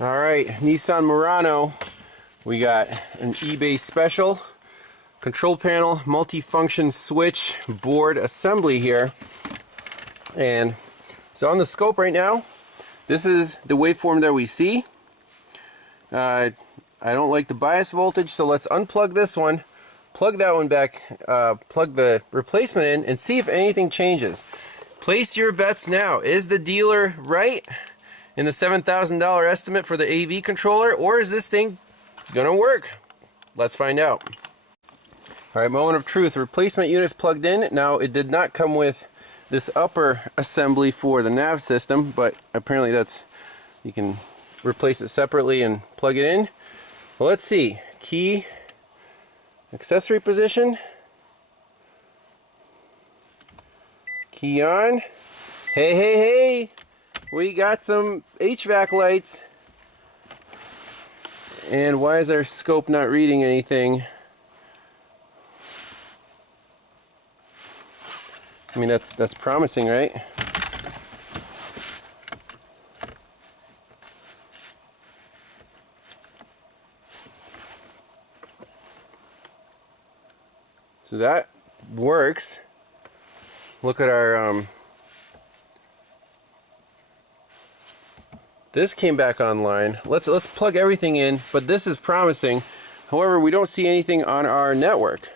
Alright, Nissan Murano. We got an eBay special control panel, multifunction switch board assembly here. And so on the scope right now, this is the waveform that we see. I don't like the bias voltage, so let's unplug this one, plug that one back, plug the replacement in, and see if anything changes. Place your bets now. Is the dealer right in the $7,000 estimate for the AV controller, or is this thing gonna work? Let's find out. Alright, moment of truth. Replacement unit's plugged in. Now, it did not come with this upper assembly for the nav system, but apparently you can replace it separately and plug it in. Well, let's see. Key, accessory position, key on. Hey, hey, hey! We got some HVAC lights. And why is our scope not reading anything? I mean, that's promising, right? So that works. Look at our this came back online. Let's plug everything in, but this is promising. However, we don't see anything on our network.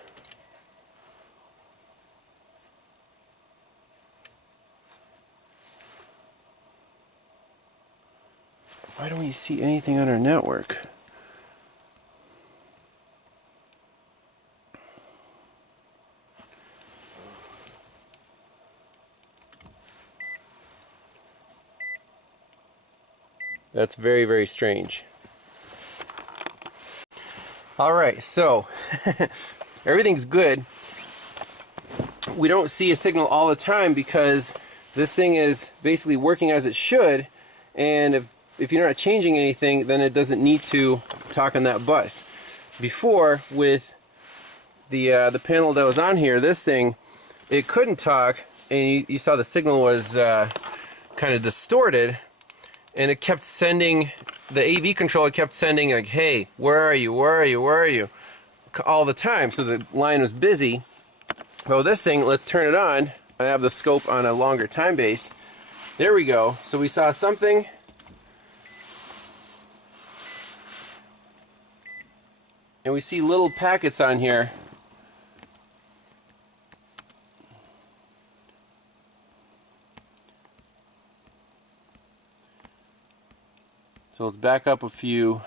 Why don't we see anything on our network? That's very, very strange. Alright, so everything's good. We don't see a signal all the time because this thing is basically working as it should, and if you're not changing anything, then it doesn't need to talk on that bus. Before, with the panel that was on here, this thing, it couldn't talk, and you saw the signal was kind of distorted, and it kept sending, the AV controller kept sending like, hey, where are you, where are you, where are you, all the time, so the line was busy. Well, this thing, let's turn it on. I have the scope on a longer time base. There we go. So we saw something. And we see little packets on here. So let's back up a few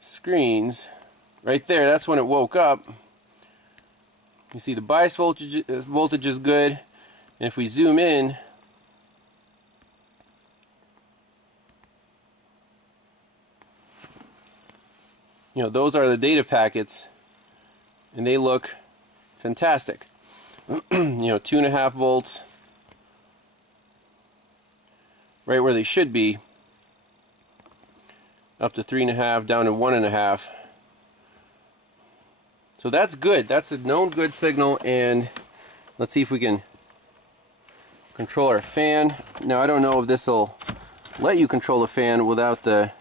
screens. Right there, that's when it woke up. You see the bias voltage is good. And if we zoom in, you know, those are the data packets, and they look fantastic. You know, 2.5 volts, right where they should be, up to 3.5, down to 1.5. So that's good. That's a known good signal, and let's see if we can control our fan. Now, I don't know if this will let you control the fan without the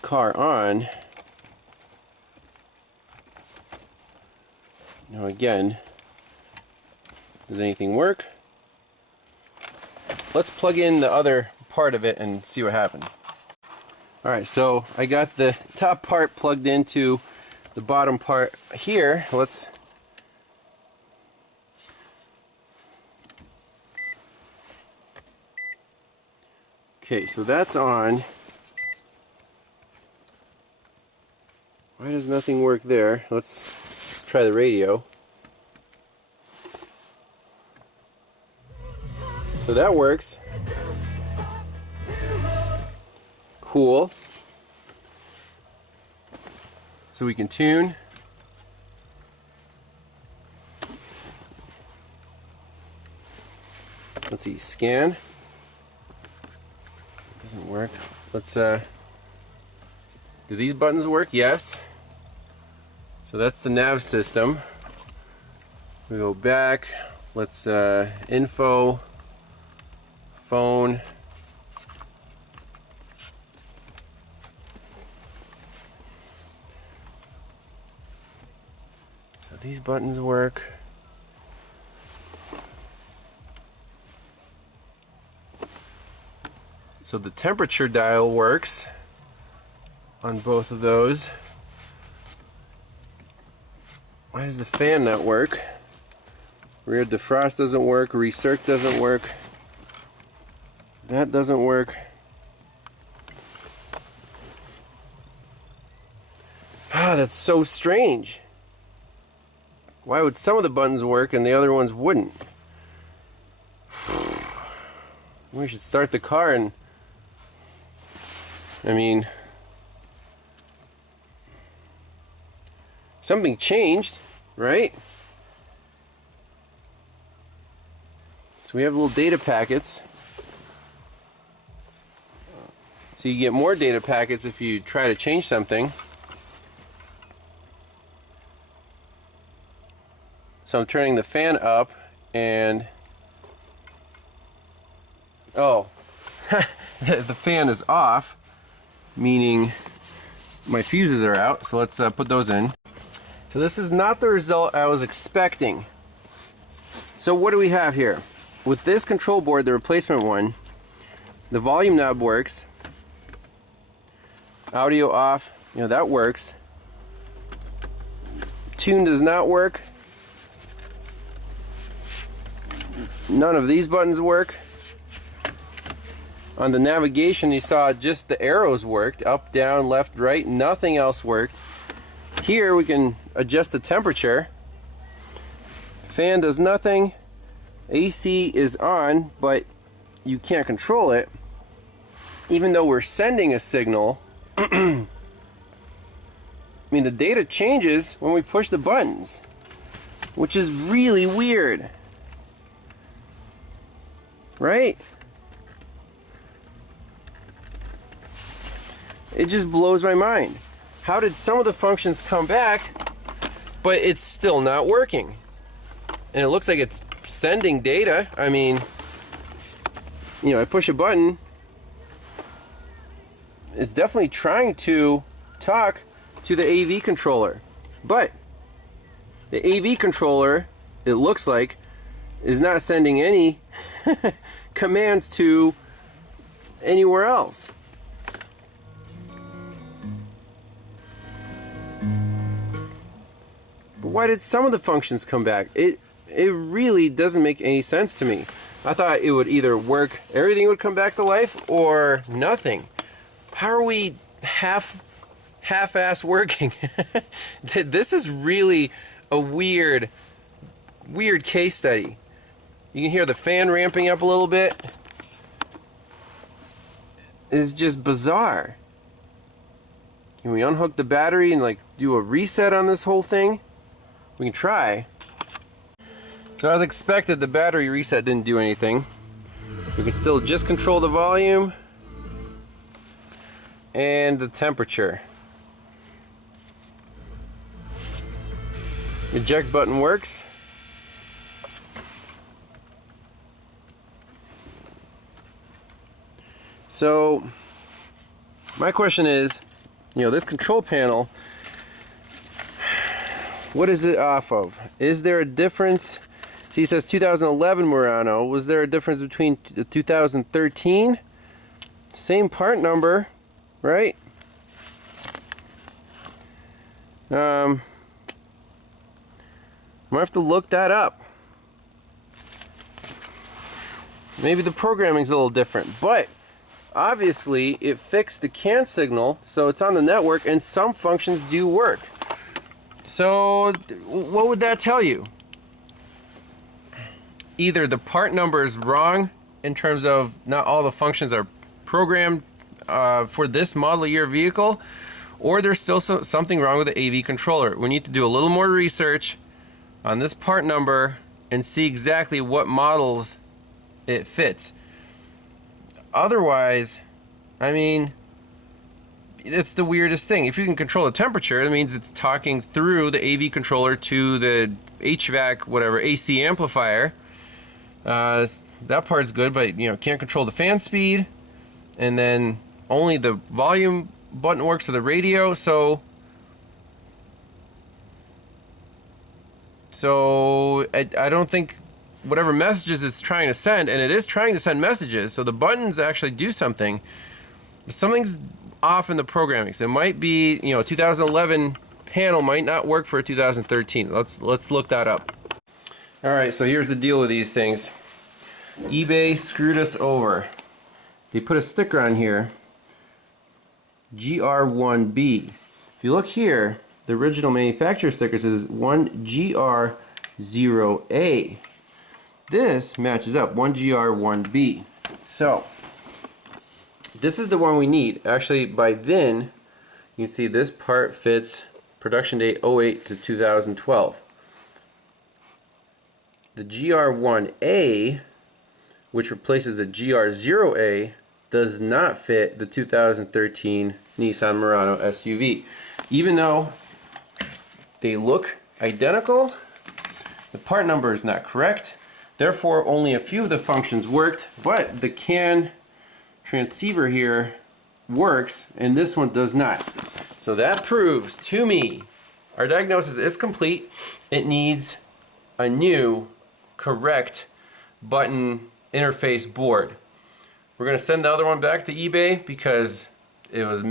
car on. Now again, does anything work? Let's plug in the other part of it and see what happens. Alright, so I got the top part plugged into the bottom part here. Let's okay, so that's on. Why does nothing work there? Let's try the radio. So that works. Cool. So we can tune. Let's see, scan. Doesn't work. Let's do these buttons work? Yes. So that's the nav system. We go back Let's info, phone. So these buttons work. So the temperature dial works on both of those. Why does the fan not work? Rear defrost doesn't work, recirc doesn't work. That doesn't work. Ah, that's so strange. Why would some of the buttons work and the other ones wouldn't? We should start the car and... I mean... something changed, right? So we have little data packets. So you get more data packets if you try to change something. So I'm turning the fan up and... oh, the fan is off, meaning my fuses are out. So let's put those in. So this is not the result I was expecting. So what do we have here? With this control board, the replacement one, the volume knob works. Audio off, you know, that works. Tune does not work. None of these buttons work. On the navigation, you saw just the arrows worked, up, down, left, right, nothing else worked. Here we can adjust the temperature. Fan does nothing. AC is on, but you can't control it. Even though we're sending a signal, I mean, the data changes when we push the buttons, which is really weird. Right? It just blows my mind. How did some of the functions come back, but it's still not working? And it looks like it's sending data. I mean, you know, I push a button. It's definitely trying to talk to the AV controller. But the AV controller, it looks like, is not sending any commands to anywhere else. But why did some of the functions come back? It really doesn't make any sense to me. I thought it would either work, everything would come back to life, or nothing. How are we half-ass working? This is really a weird case study. You can hear the fan ramping up a little bit. It's just bizarre. Can we unhook the battery and like do a reset on this whole thing? We can try. So as expected, the battery reset didn't do anything. We can still just control the volume and the temperature. Eject button works. So my question is, you know, this control panel, what is it off of? Is there a difference? See, it says 2011 Murano. Was there a difference between 2013? Same part number, right? I'm gonna have to look that up. Maybe the programming's a little different, but obviously it fixed the CAN signal, so it's on the network, and some functions do work. So what would that tell you? Either the part number is wrong in terms of not all the functions are programmed for this model year vehicle, or there's still something wrong with the AV controller. We need to do a little more research on this part number and see exactly what models it fits. Otherwise, I mean, it's the weirdest thing. If you can control the temperature, it means it's talking through the AV controller to the HVAC, whatever, AC amplifier. That part's good, but you know, can't control the fan speed, and then only the volume button works for the radio. So I don't think whatever messages it's trying to send, and it is trying to send messages, so the buttons actually do something. Something's off in the programming. So it might be, you know, 2011 panel might not work for 2013. Let's look that up. All right, so here's the deal with these things. eBay screwed us over. They put a sticker on here, GR1B. If you look here, the original manufacturer sticker says 1GR0A. This matches up, 1GR1B. So this is the one we need. Actually, by VIN, you can see this part fits production date 08 to 2012. The GR1A, which replaces the GR0A, does not fit the 2013 Nissan Murano SUV. Even though they look identical, the part number is not correct. Therefore, only a few of the functions worked, but the CAN transceiver here works, and this one does not. So that proves to me our diagnosis is complete. It needs a new, correct button interface board. We're going to send the other one back to eBay because it was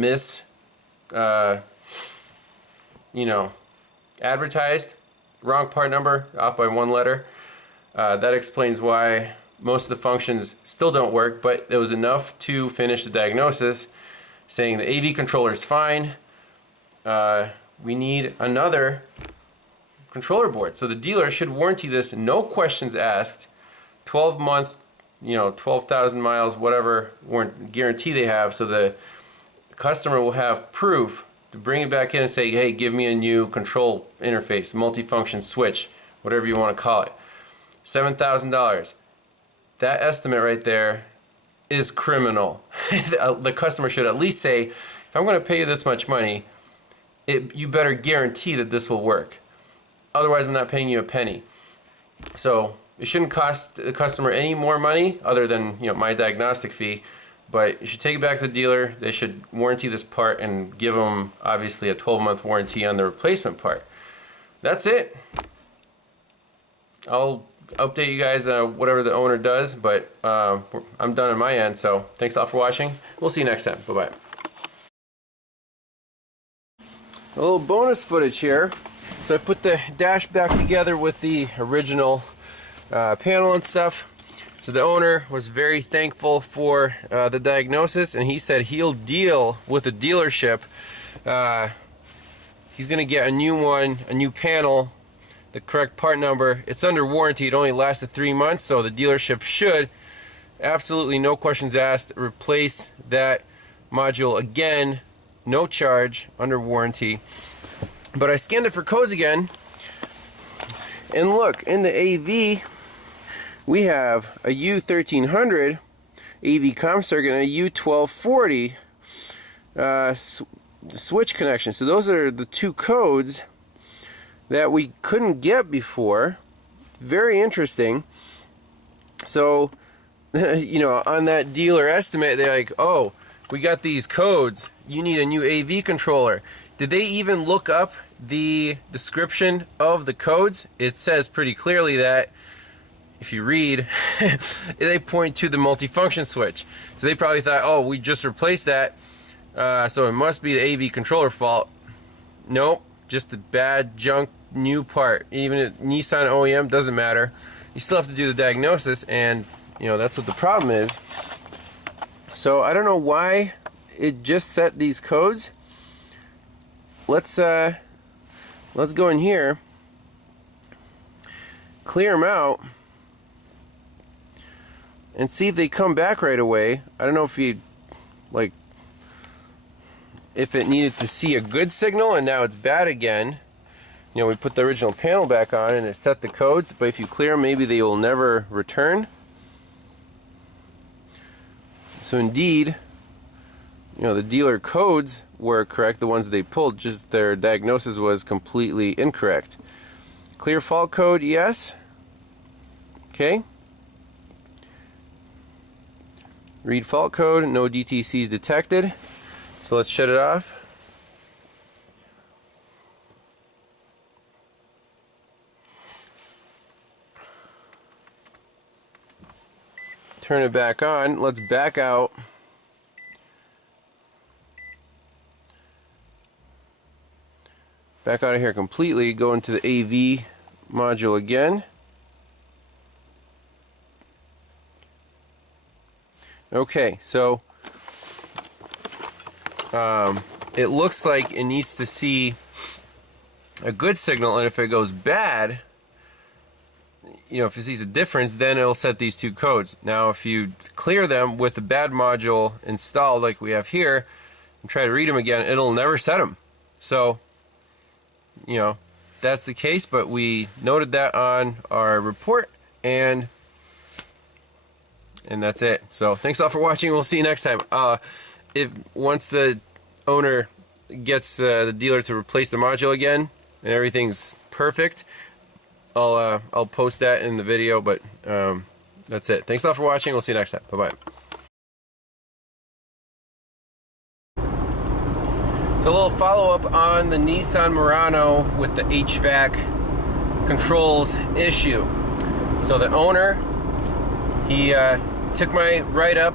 advertised. Wrong part number, off by one letter. That explains why most of the functions still don't work, but it was enough to finish the diagnosis, saying the AV controller is fine. We need another controller board. So the dealer should warranty this, no questions asked. 12-month, 12,000 miles, whatever guarantee they have, so the customer will have proof to bring it back in and say, hey, give me a new control interface, multifunction switch, whatever you want to call it. $7,000. That estimate right there is criminal. The customer should at least say, if I'm going to pay you this much money, you better guarantee that this will work. Otherwise, I'm not paying you a penny. So it shouldn't cost the customer any more money other than my diagnostic fee. But you should take it back to the dealer. They should warranty this part and give them obviously a 12-month warranty on the replacement part. That's it. I'll update you guys whatever the owner does, but I'm done on my end. So thanks a lot for watching. We'll see you next time. Bye-bye. A little bonus footage here. So I put the dash back together with the original panel and stuff. So the owner was very thankful for the diagnosis, and he said he'll deal with the dealership. He's going to get a new one, a new panel, the correct part number. It's under warranty. It only lasted 3 months, so the dealership should, absolutely no questions asked, replace that module again, no charge, under warranty. But I scanned it for codes again, and look, in the AV, we have a U1300 AV COM circuit and a U1240 switch connection. So those are the two codes that we couldn't get before. Very interesting. So, on that dealer estimate, they're like, oh, we got these codes. You need a new AV controller. Did they even look up the description of the codes? It says pretty clearly that, if you read, they point to the multifunction switch. So they probably thought, oh, we just replaced that, so it must be the AV controller fault. Nope, just a bad junk new part. Even at Nissan OEM, doesn't matter. You still have to do the diagnosis, and that's what the problem is. So I don't know why it just set these codes. Let's go in here, clear them out, and see if they come back right away. I don't know if if it needed to see a good signal and now it's bad again. We put the original panel back on and it set the codes, but if you clear them, maybe they will never return. So indeed, the dealer codes were correct, the ones they pulled, just their diagnosis was completely incorrect. Clear fault code, yes. Okay. Read fault code, no DTCs detected. So let's shut it off. Turn it back on. Let's back out. Back out of here completely. Go into the AV module again. Okay, so it looks like it needs to see a good signal, and if it goes bad, you know, if it sees a difference, then it'll set these two codes. Now, if you clear them with the bad module installed, like we have here, and try to read them again, it'll never set them. So, you know, that's the case, but we noted that on our report, and that's it. So, thanks all for watching. We'll see you next time. If once the owner gets the dealer to replace the module again, and everything's perfect, I'll post that in the video, but that's it. Thanks a lot for watching. We'll see you next time. Bye-bye. So a little follow-up on the Nissan Murano with the HVAC controls issue. So the owner, he took my write-up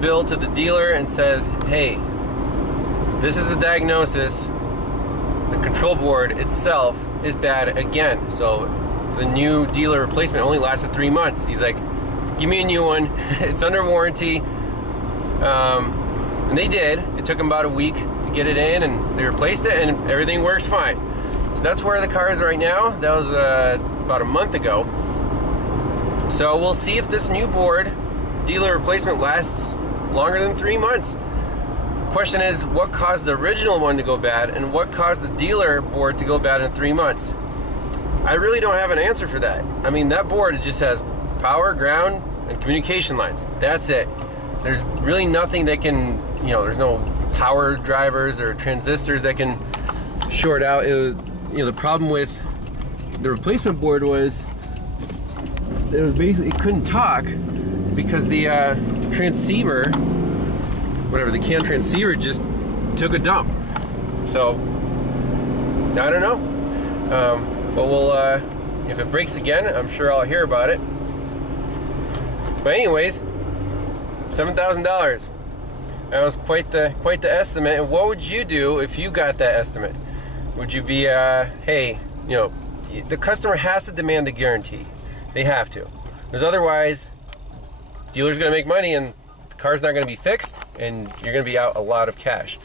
bill to the dealer and says, hey, this is the diagnosis. The control board itself is bad again. So the new dealer replacement only lasted 3 months. He's like, give me a new one. It's under warranty. And they did. It took them about a week to get it in, and they replaced it, and everything works fine. So that's where the car is right now. That was about a month ago. So we'll see if this new board dealer replacement lasts longer than 3 months. Question is, what caused the original one to go bad, and what caused the dealer board to go bad in 3 months? I really don't have an answer for that. I mean, that board just has power, ground, and communication lines. That's it. There's really nothing that can, you know, there's no power drivers or transistors that can short out. It was, you know, the problem with the replacement board was it was basically, it couldn't talk because the transceiver, whatever, the CAN transceiver just took a dump. So I don't know, but we'll if it breaks again, I'm sure I'll hear about it. But anyways, $7,000. That was quite the estimate. And what would you do if you got that estimate? Would you be hey, you know, the customer has to demand a guarantee. They have to, because otherwise dealer's gonna make money and the car's not gonna be fixed, and you're gonna be out a lot of cash.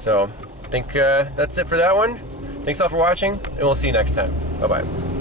So I think that's it for that one. Thanks all for watching, and we'll see you next time. Bye-bye.